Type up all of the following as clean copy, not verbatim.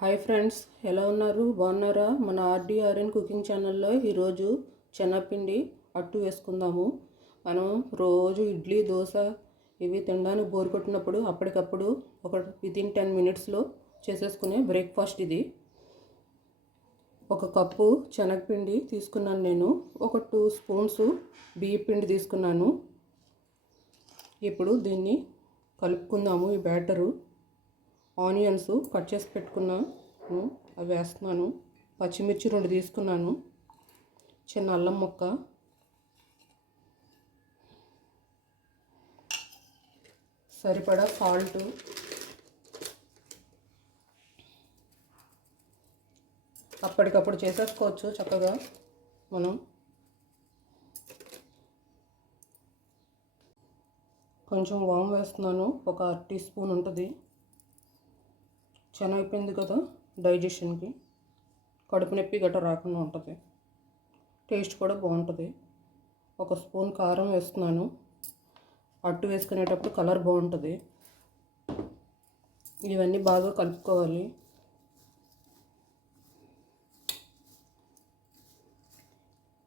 Hi friends, ఎలా ఉన్నారు? బాగున్నారా? మన ఆర్డీఆర్ఎన్ కుకింగ్ ఛానల్లో ఈరోజు శనగపిండి అట్టు వేసుకుందాము. మనం రోజు ఇడ్లీ, దోశ ఇవి తినడానికి బోర్ కొట్టినప్పుడు అప్పటికప్పుడు ఒక వితిన్ 10 మినిట్స్లో చేసేసుకునే బ్రేక్ఫాస్ట్ ఇది. ఒక కప్పు శనగపిండి తీసుకున్నాను నేను. ఒక 2 స్పూన్స్ బియ్య పిండి తీసుకున్నాను. ఇప్పుడు దీన్ని కలుపుకుందాము. ఈ బ్యాటరు ఆనియన్స్ కట్ చేసి పెట్టుకున్నాను, అవి వేస్తున్నాను. పచ్చిమిర్చి 2 తీసుకున్నాను. చిన్న అల్లం ముక్క, సరిపడా సాల్ట్, అప్పటికప్పుడు చేసేసుకోవచ్చు చక్కగా మనం. కొంచెం వామ్ వేస్తున్నాను, ఒక 1 టీ స్పూన్ ఉంటుంది. శనగపిండి కదా, డైజెషన్కి కడుపు నొప్పి గట్రా రాకుండా ఉంటుంది. టేస్ట్ కూడా బాగుంటుంది. 1 స్పూన్ కారం వేస్తున్నాను. అట్టు వేసుకునేటప్పుడు కలర్ బాగుంటుంది. ఇవన్నీ బాగా కలుపుకోవాలి.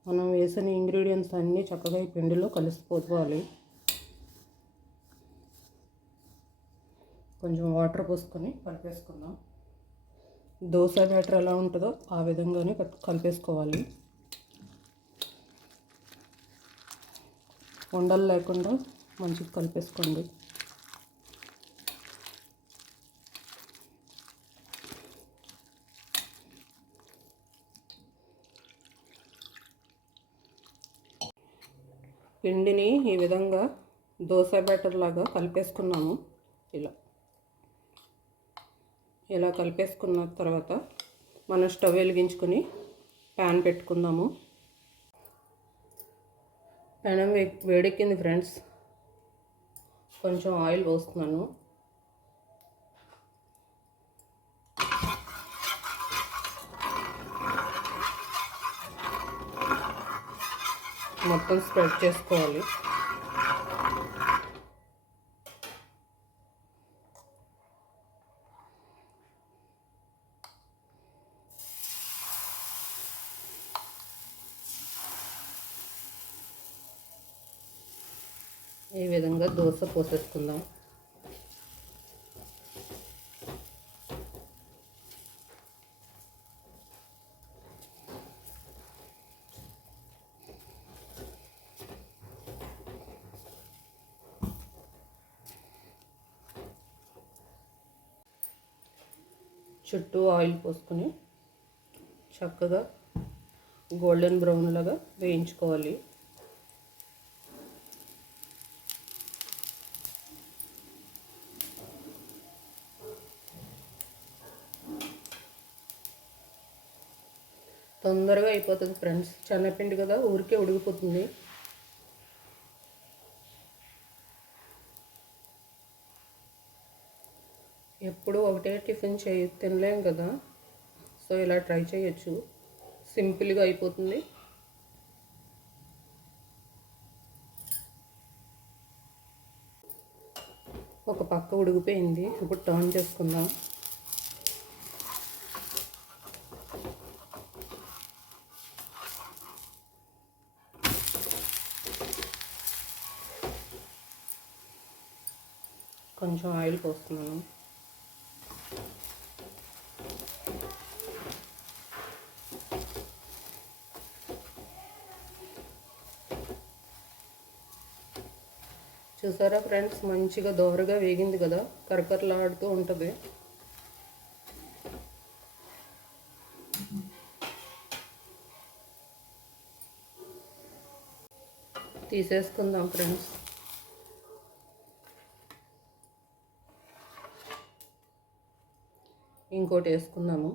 మనం వేసిన ఇంగ్రీడియంట్స్ అన్నీ చక్కగా ఈ పిండిలో కలిసిపోవాలి. కొంచెం వాటర్ పోసుకొని కలిపేసుకుందాం. దోశ బ్యాటర్ ఎలా ఉంటుందో ఆ విధంగానే కలిపేసుకోవాలి. ఉండలు లేకుండా మంచిగా కలిపేసుకోండి. పిండిని ఈ విధంగా దోశ బ్యాటర్ లాగా కలిపేసుకున్నాము. ఇలా కలిపేసుకున్న తర్వాత మనం స్టవ్ వెలిగించుకొని ప్యాన్ పెట్టుకుందాము. పెనం వేడెక్కింది ఫ్రెండ్స్. కొంచెం ఆయిల్ పోస్తున్నాను. మొత్తం స్ప్రెడ్ చేసుకోవాలి. ఈ విధంగా దోశ పోసేసుకుందాం. చుట్టూ ఆయిల్ పోసుకొని చక్కగా గోల్డెన్ బ్రౌన్ లాగా వేయించుకోవాలి. తొందరగా అయిపోతుంది ఫ్రెండ్స్. శనగపిండి కదా, ఊరికే ఉడికిపోతుంది. ఎప్పుడు ఒకటే టిఫిన్ తినలేం కదా, సో ఇలా ట్రై చేయొచ్చు. సింపుల్గా అయిపోతుంది. ఒక పక్క ఉడికిపోయింది. ఇప్పుడు టర్న్ చేసుకుందాం. కొంచెం ఆయిల్ పోస్తున్నాను. చూసారా ఫ్రెండ్స్, మంచిగా దోరగా వేగింది కదా, కరకరలాడుతూ ఉంటుంది. తీసేసుకుందాం ఫ్రెండ్స్. ఇంకోటి వేసుకుందాము.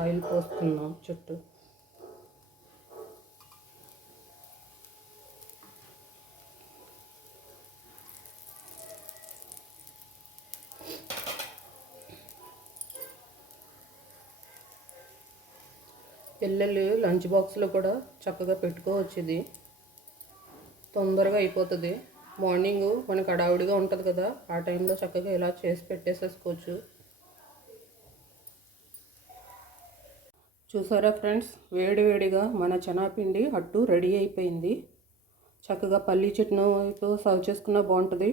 ఆయిల్ పోసుకుందాం చుట్టూ. పిల్లలు లంచ్ బాక్స్లో కూడా చక్కగా పెట్టుకోవచ్చు. ఇది తొందరగా అయిపోతుంది. మార్నింగ్ మనకు హడావుడిగా ఉంటుంది కదా, ఆ టైంలో చక్కగా ఇలా చేసి పెట్టేసేసుకోవచ్చు. చూసారా ఫ్రెండ్స్, వేడివేడిగా మన శనగపిండి అట్టు రెడీ అయిపోయింది. చక్కగా పల్లీ చట్నీతో సర్వ్ చేసుకున్న బాగుంటుంది.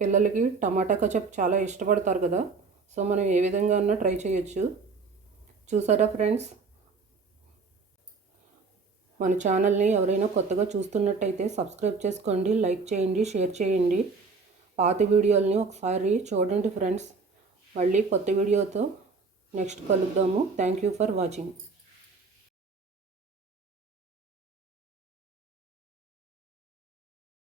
పిల్లలకి టమాటా కచప్ చాలా ఇష్టపడతారు కదా, సో మనం ఏ విధంగా అన్నా ట్రై చేయొచ్చు. చూసారా ఫ్రెండ్స్, మన ఛానల్ని ఎవరైనా కొత్తగా చూస్తున్నట్టయితే సబ్స్క్రైబ్ చేసుకోండి, లైక్ చేయండి, షేర్ చేయండి. పాత వీడియోలని ఒకసారి చూడండి ఫ్రెండ్స్. మళ్ళీ కొత్త వీడియోతో నెక్స్ట్ కలుద్దాము. Thank you for watching.